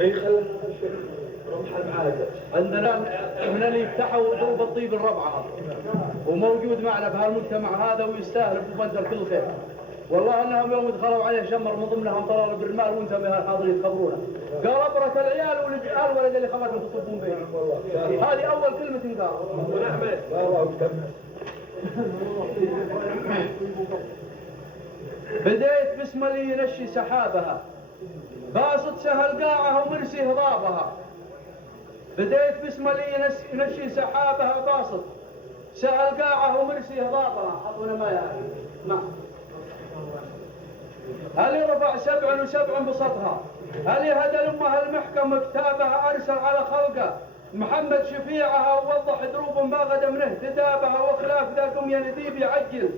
اي خلنا روح المعالجة. عندنا من اللي يفتحوا ظروف الطيب الربعة وموجود معنا بهالمجتمع هذا ويستاهل بفندر كل خير. والله انهم يوم دخلوا عليه شمر من ضمنهم طلال بالمال وانتم الحاضرين تخبرونا. قال ابرك العيال والولد اللي خلتهم تطبون بيه. هذه اول كلمة قال. بديت باسم اللي ينشي سحابها باسط سهل قاعها ومرسي هضابها. بديت باسم اللي ينشي سحابها باسط سهل قاعها ومرسي هضابها. حطونا ما يعني ما هل رفع 7 و7 بسطها. هل هدى الامه المحكم كتابها ارسل على خلقه محمد شفيعها ووضح دروب ما غدا من اهتدابها وخلاف ذا قم نديب يعجل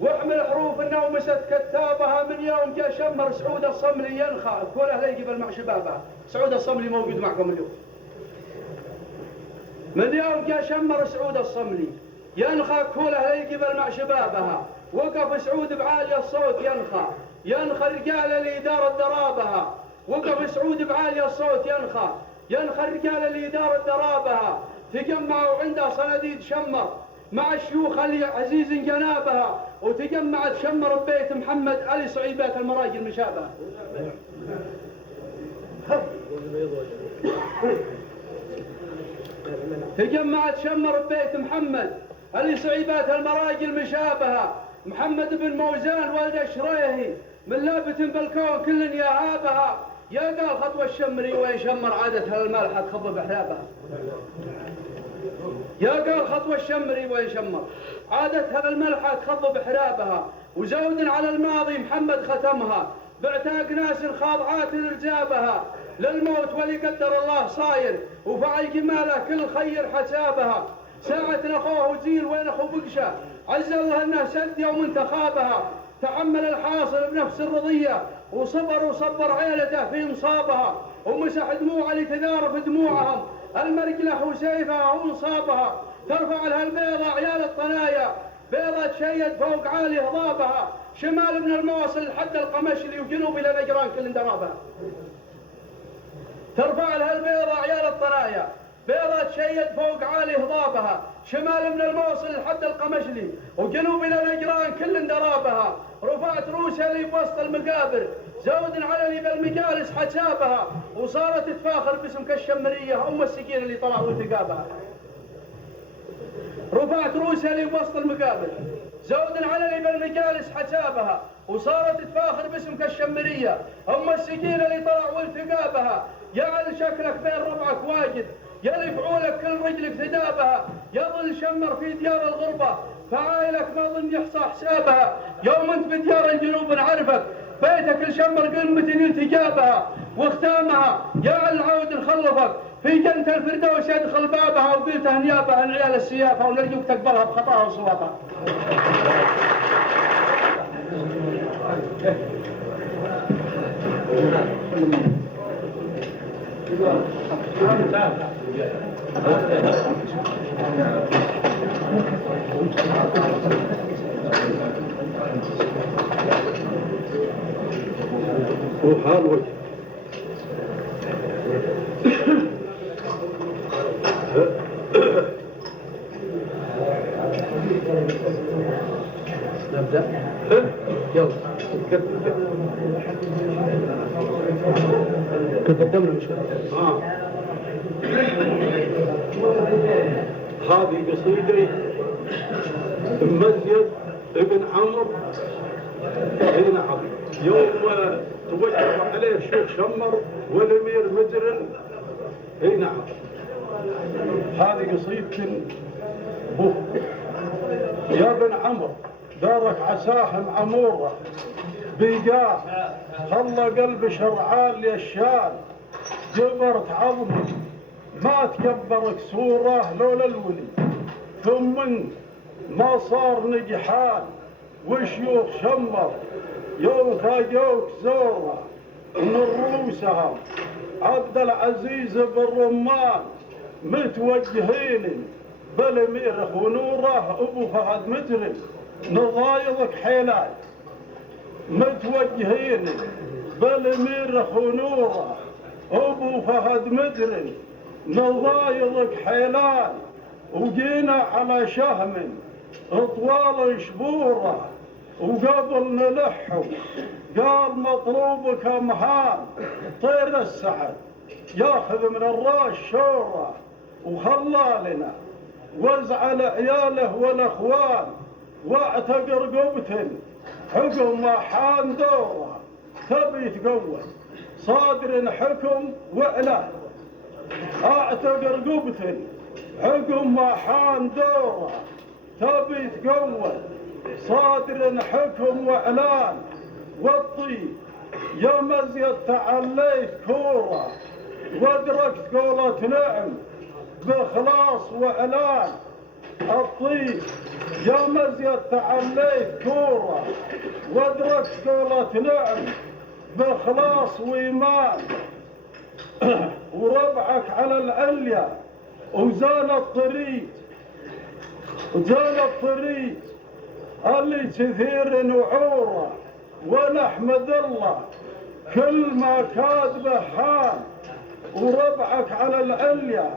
واحمل حروف النوم ست كتابها. من يوم جاء شمر سعود الصملي ينخى كله لا يقبل مع شبابها. سعود الصملي موجود معكم اليوم. من يوم جاء شمر سعود الصملي ينخى كله لا يقبل مع شبابها. وقف سعود بعالي الصوت ينخى رجال اللي دار درابها. وقف سعود بعالي الصوت ينخى الرجال اللي دار درابها. تجمعوا عنده صناديد شمر مع الشيوخ اللي عزيز جنابها. وتجمعت شمر ببيت محمد علي صعيبات المراجل مشابهه. تجمعت شمر ببيت محمد علي صعيبات المراجل مشابهه. محمد بن موزان ولد شريهي من لابة بالكون كل يهابها. يا قال خطوة الشمري وين شمر عادتها المالحة تخض بحرابها. يا قال خطوة الشمري وين شمر عادتها الملحة تخض بحرابها. وزود على الماضي محمد ختمها باعتاق ناس خاضعات رجابها. للموت ولي قدر الله صاير وفعل جماله كل خير حسابها. ساعة اخوه وزيل وين اخو بقشة عز الله انه سد يوم انتخابها. تحمل الحاصل بنفس الرضية وصبر عيلته في مصابها. ومسح دموع اللي تذارف دموعهم المرجلة وسيفها وانصابها. ترفع لها البيضة عيال الطنايا بيضة تشيد فوق عالي هضابها. شمال من الموصل لحد القمشلي وجنوب الى نجران كل درابها. ترفع لها البيضة عيال الطنايا بيضة تشيد فوق عالي هضابها. شمال من الموصل لحد القمشلي وجنوب الى نجران كل درابها. رفعت روسها لي بوسط المقابر زود على لي بالمجالس حسابها. وصارت تفاخر باسم كالشمرية ام السكين اللي طلع وتقابها. رفعت روسها لي بوسط المقابر زود على لي بالمجالس حسابها. وصارت تفاخر باسم كالشمرية ام السكين اللي طلع والتقابها. يعل شكلك بين ربعك واجد يلف عولك كل رجلك تدابها. يظل شمر في ديار الغربة فعائلك ما ظن يحصى حسابها. يوم انت بديار الجنوب نعرفك بيتك الشمر قمة التجابها. واختامها يا العود نخلفك في جنة الفردوس يدخل بابها. وقلتها نيابة عن عيال السيافة ونرجوك تقبلها بخطاها وصواتها. وحال وجه نبدأ؟ يلا قدمنا مش هذه قصيدة مزيد ابن عمرو. اي نعم. يوم توجه عليه شيخ شمر والامير مدرن. اي نعم. هذه قصيدة بوه يا ابن عمرو دارك عساهم عمورة بيقاه خلى قلب شرعان للشان. جبرت عظمي ما تكبرك صورة لولا الولي ثم ما صار نجحان. وشيوخ شمر يوم فاجوك زورة من رؤوسهم عبد العزيز بالرمان متوجهين بالامير ونوره ابو فهد مدري نضايضك حيلات. متوجهين بالامير خنوره ابو فهد مدري من ضايضك حيلان، وجينا على شهم طوال شبوره، وقبل نلحوا قال مطلوبك مهان طير السعد ياخذ من الراس شوره، وخلالنا وزعل عياله والاخوان، واعتق رقبة حكم ما حان دوره، تبي تقوى صادر حكم واعلان، اعتق رقبة حكم ما حان دوره، تبي تقوى صادر حكم واعلان، والطيب يا مزيد تعليت كوره، وادركت قولة نعم بإخلاص وإعلان، الطيب يا مزيد تعليت كوره، وادركت قولة نعم بإخلاص وإيمان، وربعك على العليا وزان الطريق، وزان الطريق اللي كثير وعوره، ونحمد الله كل ما كاتبه حال، وربعك على العليا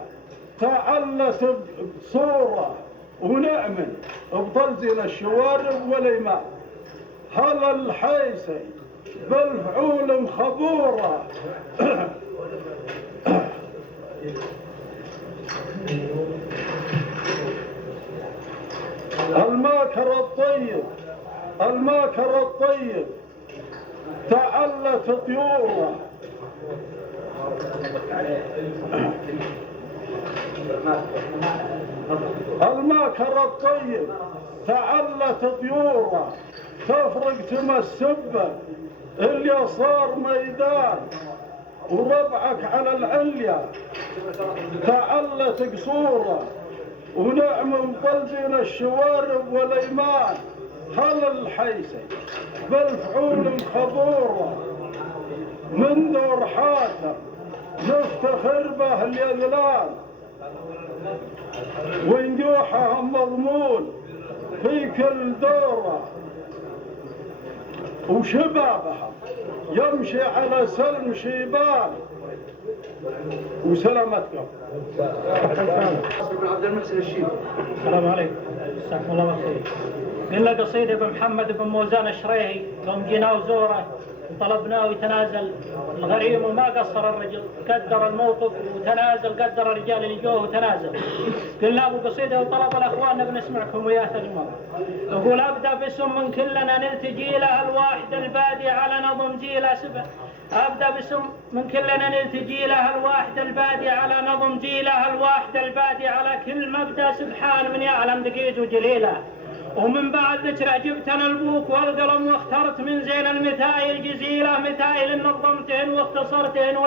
تعلت بصوره، ونعمل بطلزين الشوارب والايمان، هلا الحيسي بالفعول مخبوره. الماكر الطيب الماكر الطيب تعلت طيوره، الماكر الطيب تعلت طيوره، تفرق تمسبه اللي صار ميدان، وربعك على العليا تعلت قصوره، ونعم مطلزين الشوارب والايمان، هل الحيسي بالفعول مخبوره، من دور حاتم نفتخر به اليذلان، ونجوحها مضمون في كل دوره، وشبابها يمشي على سلم شيبان، وسلامتكم. بن عبد المحسن الشيبي. السلام عليكم، جزاكم الله بالخير. قلنا قصيدة بمحمد بن موزان الشريهي، يوم جينا وزوره وطلبناه يتنازل الغريم، وما قصر الرجل، قدر الموقف وتنازل، قدر الرجال اللي جوه وتنازل. قلنا ابو قصيدة وطلب الاخوان بنسمعكم وياه تجمعوا. يقول ابدا باسم من كلنا نلتجي له الواحد البادي على نظم جيله سبع، ابدا باسم من كلنا نلتجي له الواحد البادي على نظم جيله، الواحد البادي على كل مبدا سبحان من يعلم دقيق وجليله. ومن بعد ذكر عجبتنا البوك والقلم، واخترت من زين المثايل جزيله، مثايل نظمتهن واختصرتهن،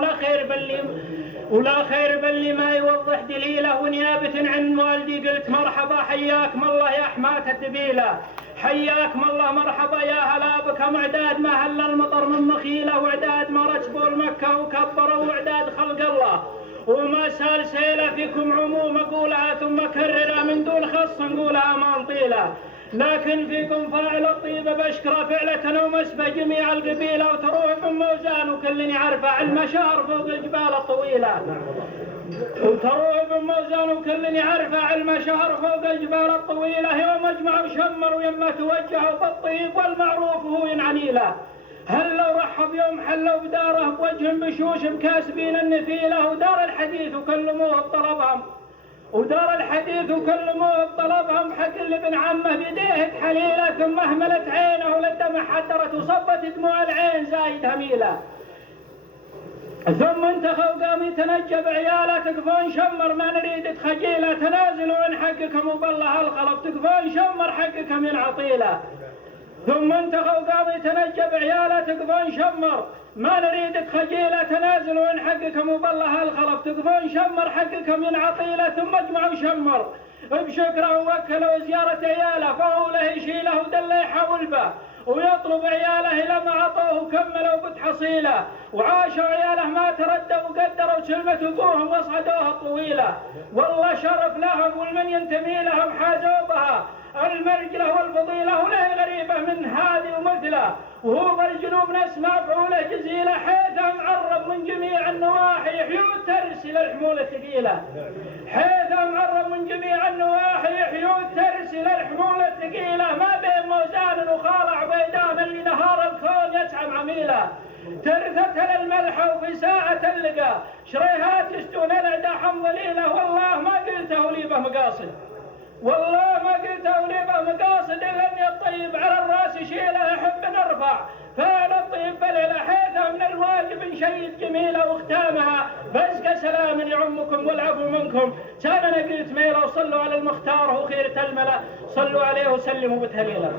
ولا خير باللي ما يوضح دليله. ونيابة عن والدي قلت مرحبا حياكم الله يا حماة الدبيله، حياكم الله مرحبا يا هلا بكم، اعداد ما هل المطر من مخيله، واعداد ما ركبوا المكه وكبروا، واعداد خلق الله وما سال سيله، فيكم عموم اقولها ثم كررها من دون خص نقولها ما نطيله، لكن فيكم فاعل الطيبه بشكره فعله ومسبه جميع القبيله، وتروح من موزان وكل يعرفه علم شهر فوق الجبال الطويله، وتروح من موزان وكل يعرفه علم شهر فوق الجبال الطويله، يوم اجمعوا شمروا يما توجهوا بالطيب والمعروف وهو ينعني له، هل لو رحب يوم حلوا بداره بوجه بشوش مكاسبين النفيله، ودار الحديث وكلموه بطلبهم، ودار الحديث وكلموه بطلبهم، حق اللي ابن عمه بيديه حليله، ثم اهملت عينه وللدمع حدرت وصبت دموع العين زايد هميله، ثم انتخوا قام يتنجب عياله، تقفون شمر ما نريد خجيله، تنازلوا عن حقكم وبالله الخلف، تقفون شمر حقكم ينعطيله، ثم انتخوا قام يتنجب عياله، تقفون شمر ما نريد خجيله، تنازلوا عن حقكم وبالله الخلف، تقفون شمر حقكم ينعطيله، ثم اجمعوا شمر بشكره ووكلوا زياره عياله، فهو له يشيله ودله يحول به، ويطلب عياله لما عطوه كملوا حصيلة، وعاشوا عياله ما تردوا وقدروا كلمة أبوهم وصعدوها الطويلة. والله شرف لهم والمن ينتمي لهم حازوا بها المرجلة والفضيلة، وله غريبة من هذه ومثله. وهو بالجنوب نسمع فعوله جزيلة، حيث معرض من جميع النواحي يحيوا الترس إلى الحمول الثقيلة. حيث معرض من جميع النواحي يحيوا الترس إلى الحمول الثقيلة، ما بين موزان وخالع بيدان اللي نهار الكون يسعم عميله. ترثت للملحة وفي ساعة اللقى شريهات يشتون الأعداء حنظليله. والله ما قلته لي به مقاصد، والله ما قلته لي به مقاصد، إلا أني الطيب على الراس يشيله أحب نرفع فأنا الطيب بليلة. حيث من الواجب نشيد جميلة واختامها بزق سلام يعمكم والعفو منكم. كان أنا قلت ميلة وصلوا على المختار وخيرة الملا، صلوا عليه وسلموا بتهليله.